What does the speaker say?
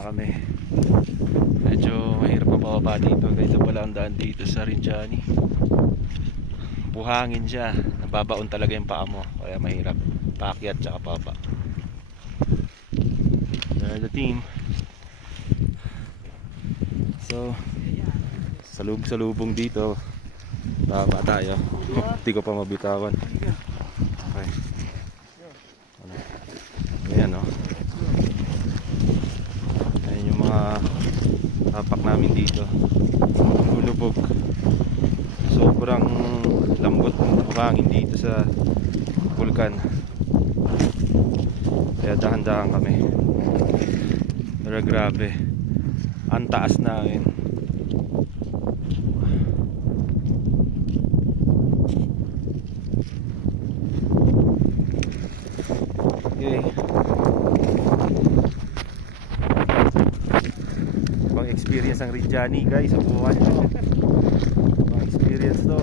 na kami. Medyo mahirap pa pababa dito. Ganito pala ang daan dito sa Rinjani. Buhangin siya, nababaon talaga yung paa mo, kaya mahirap paakyat tsaka pababa. There's the team. So salubong dito, baba tayo. Hindi ko pa mabitawan. Okay. Ayan o. Ayan yung mga tapak namin dito. Lulubog. Sobrang lambot ng buhangin dito sa vulkan. Kaya dahan-dahan kami. Pero grabe, ang taas namin. Okay. Ibang experience ang Rinjani guys sa buhay nyo. Ibang experience to.